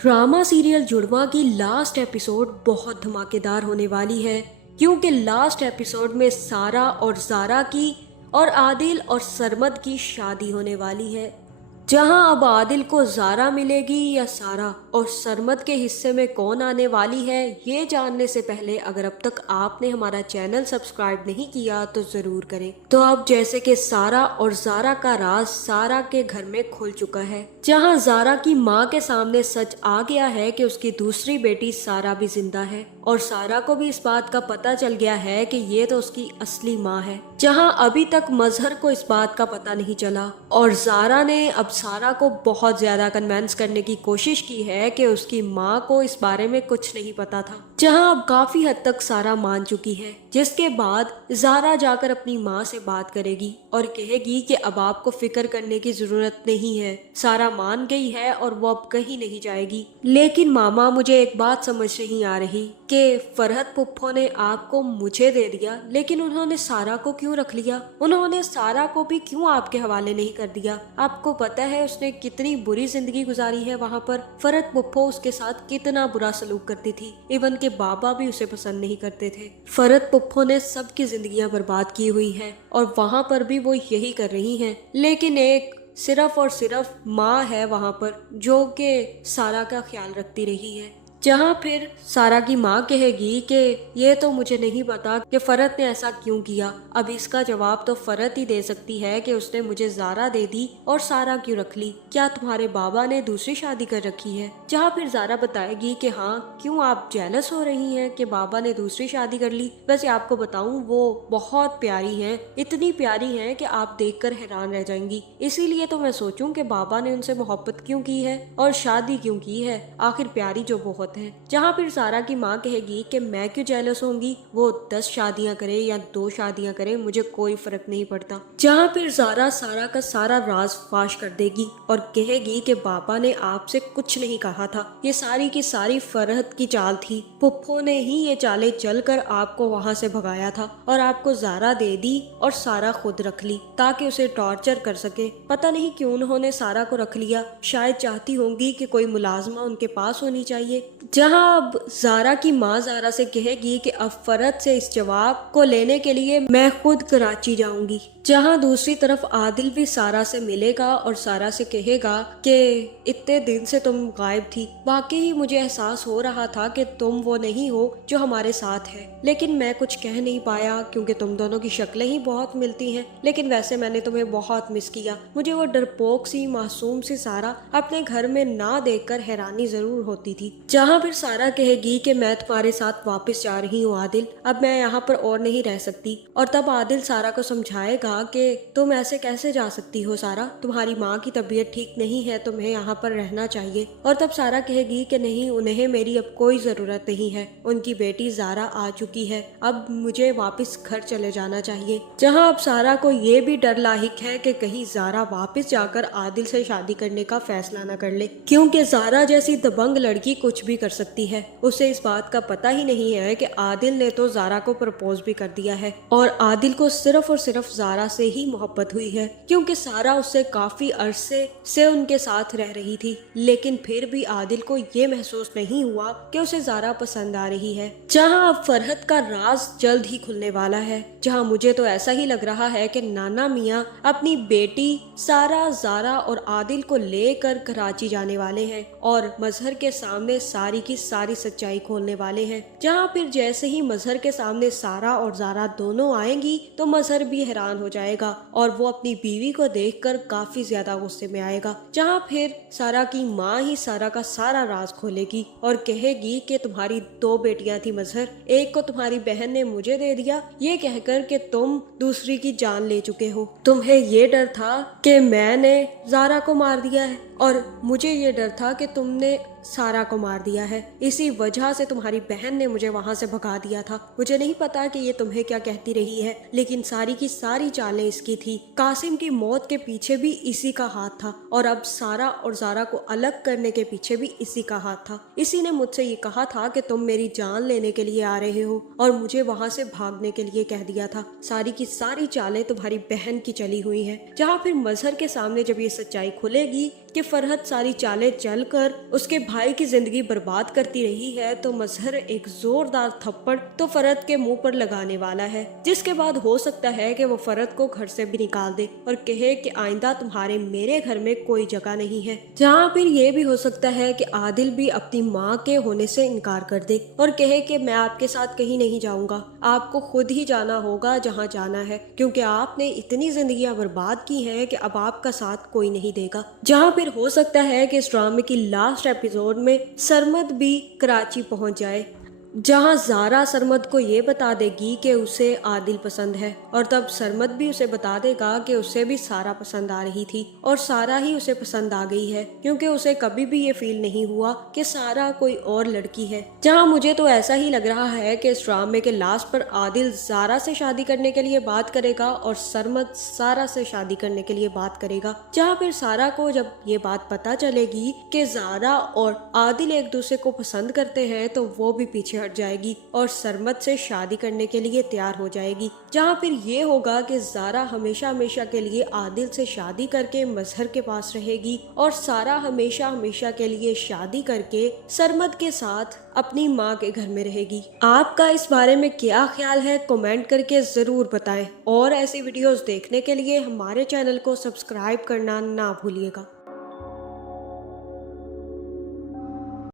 Drama serial जुड़वा की last episode बहुत धमाकेदार होने वाली है, क्योंकि लास्ट एपिसोड में सारा और जारा की और आदिल और सरमद की शादी होने वाली है। जहां अब आदिल को जारा मिलेगी या सारा, और सरमद के हिस्से में कौन आने वाली है, ये जानने से पहले अगर अब तक आपने हमारा चैनल सब्सक्राइब नहीं किया तो जरूर करें। तो अब जैसे कि सारा और जारा का राज सारा के घर में खुल चुका है, जहां जारा की माँ के सामने सच आ गया है कि उसकी दूसरी बेटी सारा भी जिंदा है, और सारा को भी इस बात का पता चल गया है कि ये तो उसकी असली माँ है, जहां अभी तक मजहर को इस बात का पता नहीं चला। और जारा ने अब सारा को बहुत ज्यादा कन्विंस करने की कोशिश की है कि उसकी माँ को इस बारे में कुछ नहीं पता था, जहां अब काफी हद तक सारा मान चुकी है, जिसके बाद जारा जाकर अपनी माँ से बात करेगी और कहेगी कि अब आपको फिक्र करने की जरूरत नहीं है, सारा मान गई है और वो अब कहीं नहीं जाएगी। लेकिन मामा, मुझे एक बात समझ नहीं आ रही कि फरहत पुप्पो ने आपको मुझे दे दिया, लेकिन उन्होंने सारा को क्यों रख लिया? उन्होंने सारा को भी क्यों आपके हवाले नहीं कर दिया? आपको पता है उसने कितनी बुरी जिंदगी गुजारी है वहाँ पर। फरहत पुप्पो उसके साथ कितना बुरा सलूक करती थी, इवन के बाबा भी उसे पसंद नहीं करते थे। फरहत पुप्पो ने सबकी जिंदगियां बर्बाद की हुई हैं और वहाँ पर भी वो यही कर रही हैं, लेकिन एक सिर्फ और सिर्फ माँ है वहाँ पर जो कि सारा का ख्याल रखती रही है। जहाँ फिर सारा की माँ कहेगी कि ये तो मुझे नहीं पता कि फरहत ने ऐसा क्यों किया। अब इसका जवाब तो फरहत ही दे सकती है कि उसने मुझे जारा दे दी और सारा क्यों रख ली, क्या तुम्हारे बाबा ने दूसरी शादी कर रखी है? जहाँ फिर जारा बताएगी कि हाँ, क्यों आप जेलस हो रही हैं कि बाबा ने दूसरी शादी कर ली? वैसे आपको बताऊं, वो बहुत प्यारी हैं, इतनी प्यारी हैं कि आप देखकर हैरान रह जाएंगी। इसीलिए तो मैं सोचूं कि बाबा ने उनसे मोहब्बत क्यों की है और शादी क्यों की है, आखिर प्यारी जो बहुत है। जहाँ फिर सारा की माँ कहेगी कि मैं क्यों जेलस होंगी, वो 10 शादियां करे या 2 शादियां करे, मुझे कोई फर्क नहीं पड़ता। जहाँ फिर जारा सारा का सारा राज फाश कर देगी और कहेगी कि बाबा ने आपसे कुछ नहीं कहा था, ये सारी की सारी फरहत की चाल थी, पुप्पो ने ही ये चालें चलकर आपको वहाँ से भगाया था और आपको जारा दे दी और सारा खुद रख ली ताकि उसे टॉर्चर कर सके। पता नहीं क्यों उन्होंने सारा को रख लिया, शायद चाहती होंगी कि कोई मुलाजमा उनके पास होनी चाहिए। जहां अब जारा की माँ जारा से कहेगी कि अब फरहत से इस जवाब को लेने के लिए मैं खुद कराची जाऊंगी। जहां दूसरी तरफ आदिल भी सारा से मिलेगा और सारा से कहेगा कि इतने दिन से तुम गायब थी, वाकई मुझे एहसास हो रहा था कि तुम वो नहीं हो जो हमारे साथ है, लेकिन मैं कुछ कह नहीं पाया क्योंकि तुम दोनों की शक्लें ही बहुत मिलती हैं। लेकिन वैसे मैंने तुम्हें बहुत मिस किया, मुझे वो डरपोक सी मासूम सी सारा अपने घर में ना देखकर हैरानी जरूर होती थी। जहाँ फिर सारा कहेगी कि मैं तुम्हारे साथ वापस जा रही हूँ आदिल, अब मैं यहाँ पर और नहीं रह सकती। और तब आदिल सारा को समझाएगा कि तुम ऐसे कैसे जा सकती हो सारा, तुम्हारी माँ की तबीयत ठीक नहीं है, तुम्हें यहाँ पर रहना चाहिए। और तब सारा कहेगी कि नहीं, उन्हें मेरी अब कोई जरूरत नहीं है, उनकी बेटी जारा आ चुकी है, अब मुझे वापस घर चले जाना चाहिए। जहाँ अब सारा को ये भी डर लाहिक है कि कहीं जारा वापस जाकर आदिल से शादी करने का फैसला न कर ले, क्योंकि जारा जैसी दबंग लड़की कुछ भी कर सकती है। उसे इस बात का पता ही नहीं है कि आदिल ने तो जारा को प्रपोज भी कर दिया है और आदिल को सिर्फ और सिर्फ जारा से ही मोहब्बत हुई है, क्योंकि सारा उससे काफी अरसे से उनके साथ रह रही थी। लेकिन फिर भी आदिल को ये महसूस नहीं हुआ कि उसे जारा पसंद आ रही है। जहाँ अब फरहत का राज जल्द ही खुलने वाला है, जहाँ मुझे तो ऐसा ही लग रहा है कि नाना मियाँ अपनी बेटी सारा, जारा और आदिल को लेकर कराची जाने वाले हैं और मजहर के सामने सारी की सारी सच्चाई खोलने वाले हैं। जहाँ फिर जैसे ही मजहर के सामने सारा और जारा दोनों आएंगी तो मजहर भी हैरान हो जाएगा और वो अपनी बीवी को देखकर काफी ज्यादा गुस्से में आएगा। जहाँ फिर सारा की माँ ही सारा का सारा राज खोलेगी और कहेगी कि तुम्हारी 2 बेटियां थी मजहर, एक को तुम्हारी बहन ने मुझे दे दिया, ये कहकर कि तुम दूसरी की जान ले चुके हो। तुम्हें ये डर था कि मैंने जारा को मार दिया है और मुझे ये डर था कि तुमने सारा को मार दिया है, इसी वजह से तुम्हारी बहन ने मुझे वहां से भगा दिया था। मुझे नहीं पता कि ये तुम्हें क्या कहती रही है, लेकिन सारी की सारी चालें इसकी थी। कासिम की मौत के पीछे भी इसी का हाथ था और अब सारा और जारा को अलग करने के पीछे भी इसी का हाथ था। इसी ने मुझसे ये कहा था कि तुम मेरी जान लेने के लिए आ रहे हो और मुझे वहां से भागने के लिए कह दिया था। सारी की सारी चालें तुम्हारी बहन की चली हुई हैं। जहाँ फिर मजहर के सामने जब ये सच्चाई खुलेगी कि फरहत सारी चालें चलकर उसके भाई की जिंदगी बर्बाद करती रही है तो मजहर एक जोरदार थप्पड़ तो फरहत के मुंह पर लगाने वाला है, जिसके बाद हो सकता है कि वो फरहत को घर से भी निकाल दे और कहे कि आइंदा तुम्हारे मेरे घर में कोई जगह नहीं है। जहाँ फिर ये भी हो सकता है कि आदिल भी अपनी माँ के होने से इनकार कर दे और कहे कि मैं आपके साथ कहीं नहीं जाऊंगा, आपको खुद ही जाना होगा जहाँ जाना है, क्योंकि आपने इतनी जिंदगियां बर्बाद की हैं कि अब आपका साथ कोई नहीं देगा। जहाँ फिर हो सकता है कि इस ड्रामे की लास्ट एपिसोड में सरमद भी कराची पहुंच जाए, जहां ज़ारा सरमद को ये बता देगी कि उसे आदिल पसंद है और तब सरमद भी उसे बता देगा कि उसे भी सारा पसंद आ रही थी और सारा ही उसे पसंद आ गई है, क्योंकि उसे कभी भी ये फील नहीं हुआ कि सारा कोई और लड़की है। जहां मुझे तो ऐसा ही लग रहा है कि इस ड्रामे के लास्ट पर आदिल ज़ारा से शादी करने के लिए बात करेगा और सरमद सारा से शादी करने के लिए बात करेगा। जहां फिर सारा को जब ये बात पता चलेगी कि ज़ारा और आदिल एक दूसरे को पसंद करते हैं तो वो भी पीछे हट जाएगी और सरमद से शादी करने के लिए तैयार हो जाएगी। जहां फिर ये होगा कि ज़ारा हमेशा हमेशा के लिए आदिल से शादी करके मजहर के पास रहेगी और सारा हमेशा हमेशा के लिए शादी करके सरमद के साथ अपनी माँ के घर में रहेगी। आपका इस बारे में क्या ख्याल है, कमेंट करके जरूर बताएं और ऐसी वीडियोस देखने के लिए हमारे चैनल को सब्सक्राइब करना ना भूलिएगा।